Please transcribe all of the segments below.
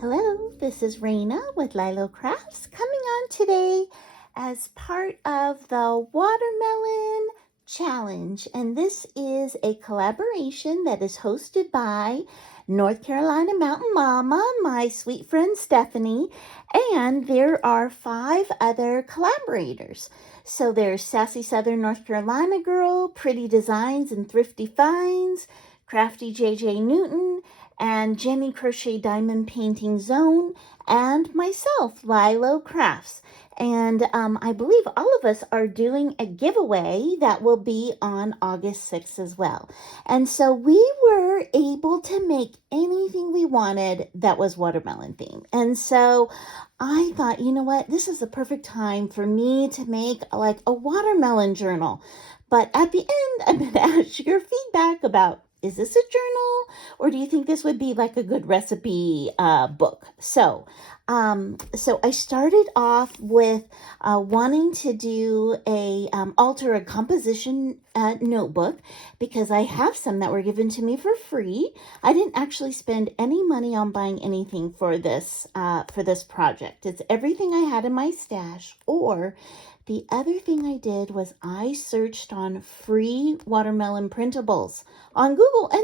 Hello, this is Raina with LYLO Crafts coming on today as part of the Watermelon Challenge. And this is a collaboration that is hosted by North Carolina Mountain Mama, my sweet friend Stephanie, and there are 5 other collaborators. So there's Sassy Southern North Carolina Girl, Pretty Designs and Thrifty Finds, Crafty JJ Newton, and Jenny Crochet Diamond Painting Zone, and myself, LYLO Crafts. And I believe all of us are doing a giveaway that will be on August 6th as well. And so we were able to make anything we wanted that was watermelon themed. And so I thought, you know what, this is the perfect time for me to make like a watermelon journal. But at the end, I'm going to ask your feedback about, is this a journal, or do you think this would be like a good recipe book? So I started off with wanting to do alter a composition notebook, because I have some that were given to me for free. I didn't actually spend any money on buying anything for this project. It's everything I had in my stash. Or the other thing I did was I searched on free watermelon printables on Google, and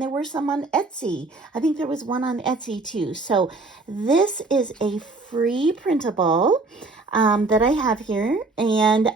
there were some on Etsy. I think there was one on Etsy too. So this is a free printable that I have here, and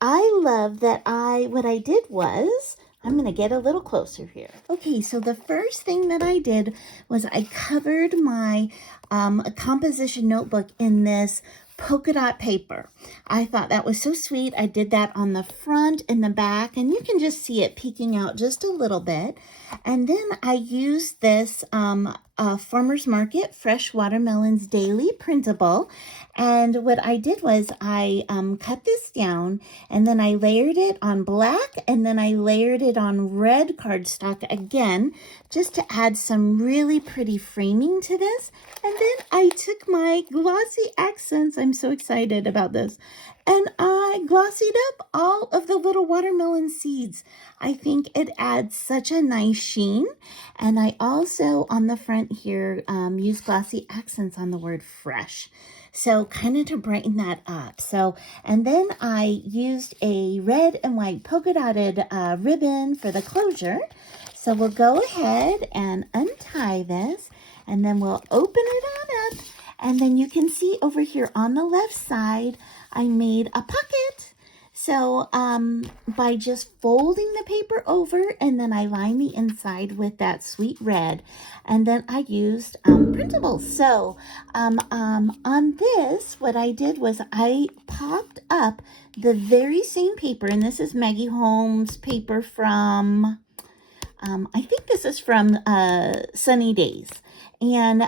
I love that what I did was, I'm going to get a little closer here. Okay, so the first thing that I did was I covered my composition notebook in this polka dot paper. I thought that was so sweet. I did that on the front and the back, and you can just see it peeking out just a little bit. And then I used this Farmer's Market Fresh Watermelons Daily printable. And what I did was I cut this down, and then I layered it on black, and then I layered it on red cardstock again, just to add some really pretty framing to this. And then I took my glossy accents, I'm so excited about this, and I glossied up all of the little watermelon seeds. I think it adds such a nice sheen. And I also, on the front here, use glossy accents on the word fresh. So kind of to brighten that up. So, and then I used a red and white polka dotted ribbon for the closure. So we'll go ahead and untie this, and then we'll open it on up. And then you can see over here on the left side, I made a pocket. So by just folding the paper over, and then I lined the inside with that sweet red, and then I used printables. So on this, what I did was I popped up the very same paper, and this is Maggie Holmes paper from, I think this is from Sunny Days, and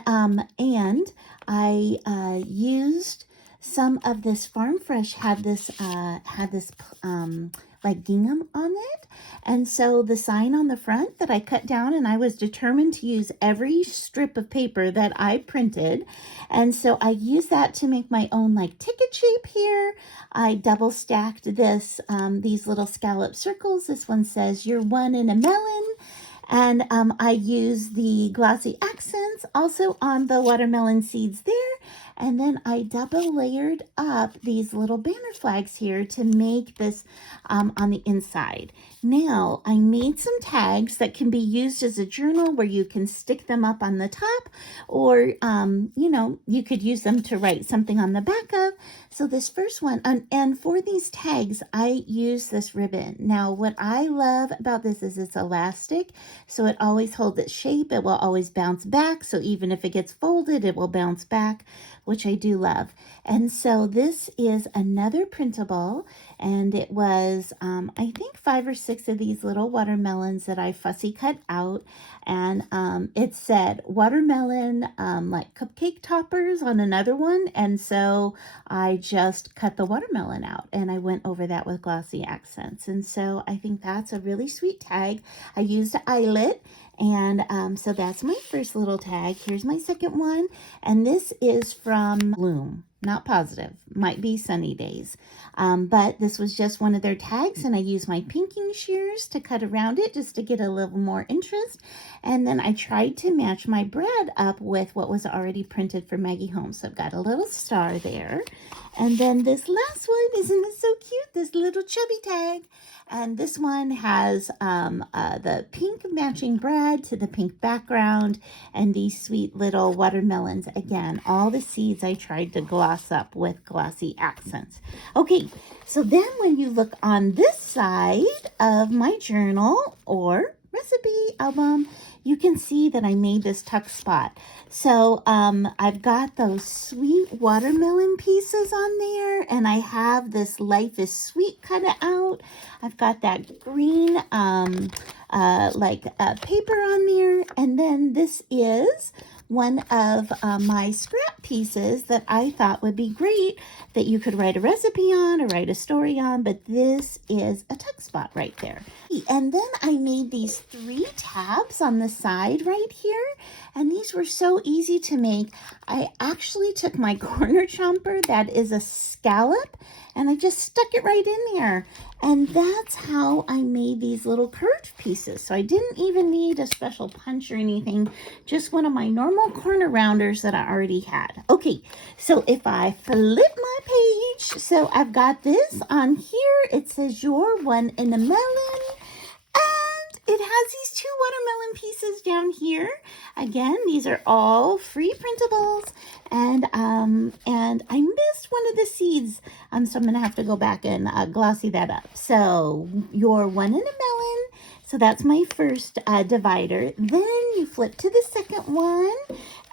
I used some of this Farm Fresh had this like gingham on it, and so the sign on the front that I cut down, and I was determined to use every strip of paper that I printed, and so I used that to make my own like ticket shape here. I double stacked this these little scallop circles. This one says "You're one in a melon." And I use the glossy accents also on the watermelon seeds there. And then I double layered up these little banner flags here to make this on the inside. Now, I made some tags that can be used as a journal where you can stick them up on the top, or, you know, you could use them to write something on the back of. So this first one, and for these tags, I use this ribbon. Now, what I love about this is it's elastic, so it always holds its shape. It will always bounce back. So even if it gets folded, it will bounce back, which I do love. And so this is another printable, and it was, I think 5 or 6 of these little watermelons that I fussy cut out. And it said watermelon like cupcake toppers on another one. And so I just cut the watermelon out, and I went over that with glossy accents. And so I think that's a really sweet tag. I used eyelet, and so that's my first little tag. Here's my second one, and this is from Bloom. not positive. Might be sunny days. But this was just one of their tags, and I used my pinking shears to cut around it just to get a little more interest. And then I tried to match my bread up with what was already printed for Maggie Home. So I've got a little star there. And then this last one, isn't it so cute? This little chubby tag. And this one has the pink matching bread to the pink background and these sweet little watermelons. Again, all the seeds I tried to gloss up with glossy accents. Okay, so then when you look on this side of my journal or recipe album, you can see that I made this tuck spot. So I've got those sweet watermelon pieces on there, and I have this Life is Sweet cut out. I've got that green paper on there, and then this is one of my scrap pieces that I thought would be great that you could write a recipe on or write a story on, but this is a tuck spot right there. And then I made these 3 tabs on the side right here, and these were so easy to make. I actually took my corner chomper, that is a scallop, and I just stuck it right in there. And that's how I made these little curved pieces. So I didn't even need a special punch or anything, just one of my normal corner rounders that I already had. Okay, so if I flip my page, so I've got this on here. It says you're one in a melon. It has these 2 watermelon pieces down here. Again, these are all free printables. And I missed one of the seeds. So I'm going to have to go back and glossy that up. So you're one in a melon. So that's my first divider. Then you flip to the second one.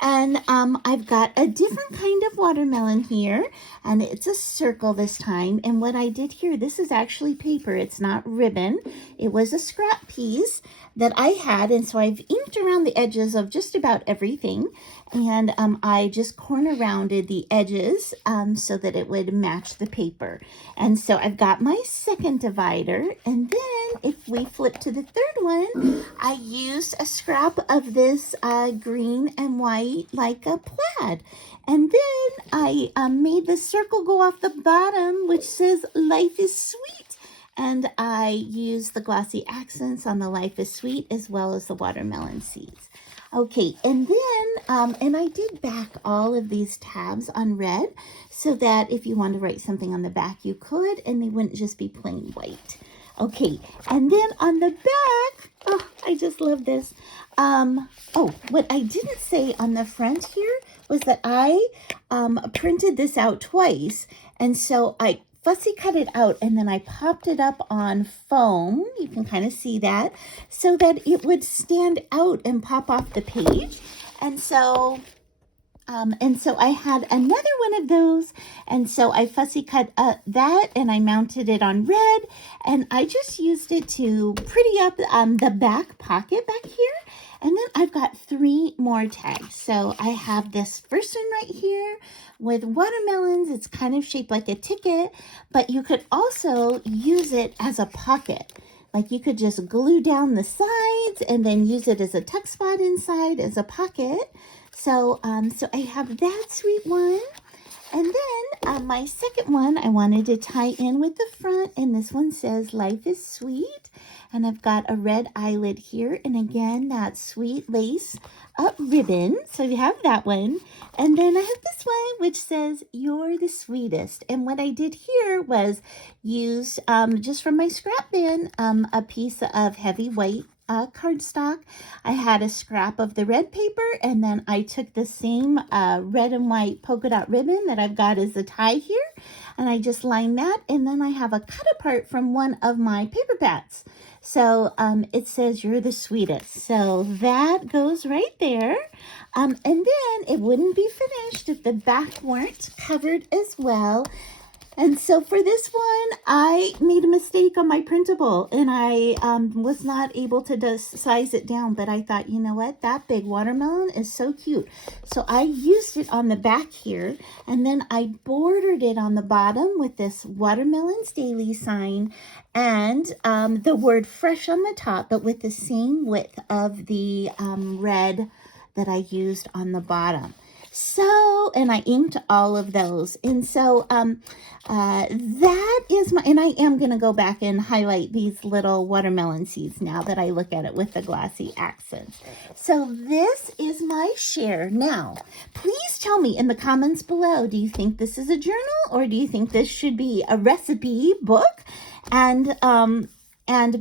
And I've got a different kind of watermelon here, and it's a circle this time. And what I did here, this is actually paper. It's not ribbon. It was a scrap piece that I had, and so I've inked around the edges of just about everything. And I just corner rounded the edges so that it would match the paper. And so I've got my second divider. And then if we flip to the third one, I used a scrap of this green and white like a plaid. And then I made the circle go off the bottom, which says Life is Sweet. And I used the glossy accents on the Life is Sweet as well as the watermelon seeds. Okay, and then, and I did back all of these tabs on red so that if you want to write something on the back, you could, and they wouldn't just be plain white. Okay, and then on the back, oh, I just love this. Oh, what I didn't say on the front here was that I printed this out twice, and so I fussy cut it out, and then I popped it up on foam. You can kind of see that, so that it would stand out and pop off the page. And so I had another one of those, and so I fussy cut that, and I mounted it on red, and I just used it to pretty up the back pocket back here. And then I've got 3 more tags. So I have this first one right here with watermelons. It's kind of shaped like a ticket, but you could also use it as a pocket. Like you could just glue down the sides and then use it as a tuck spot inside as a pocket. So, so I have that sweet one. And then my second one, I wanted to tie in with the front, and this one says Life is Sweet. And I've got a red eyelid here, and again, that sweet lace up ribbon. So you have that one. And then I have this one, which says You're the Sweetest. And what I did here was use, just from my scrap bin, a piece of heavy white cardstock. I had a scrap of the red paper, and then I took the same red and white polka dot ribbon that I've got as the tie here, and I just lined that, and then I have a cut apart from one of my paper pads. So it says You're the Sweetest. So that goes right there. And then it wouldn't be finished if the back weren't covered as well. And so for this one, I made a mistake on my printable, and I was not able to size it down, but I thought, you know what, that big watermelon is so cute. So I used it on the back here, and then I bordered it on the bottom with this Watermelons Daily sign and the word fresh on the top, but with the same width of the red that I used on the bottom. So, and I inked all of those. And so that is my, and I am going to go back and highlight these little watermelon seeds now that I look at it with the glossy accents. So this is my share. Now, please tell me in the comments below, do you think this is a journal or do you think this should be a recipe book? And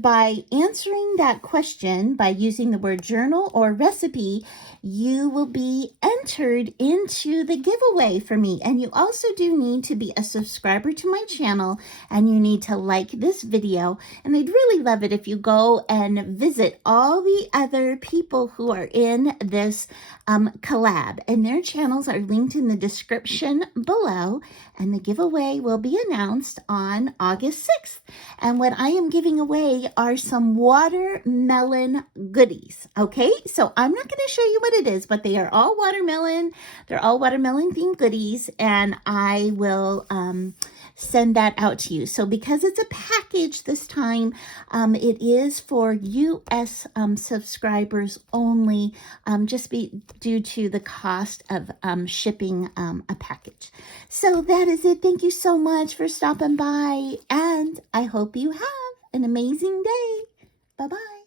by answering that question by using the word journal or recipe, you will be entered into the giveaway for me. And you also do need to be a subscriber to my channel, and you need to like this video. And I'd really love it if you go and visit all the other people who are in this collab, and their channels are linked in the description below, and the giveaway will be announced on August 6th. And what I am giving away are some watermelon goodies, okay? So I'm not going to show you what it is, but they are all watermelon. They're all watermelon themed goodies, and I will send that out to you. So because it's a package this time, it is for US subscribers only, just due to the cost of shipping a package. So that is it. Thank you so much for stopping by, and I hope you have an amazing day. Bye-bye.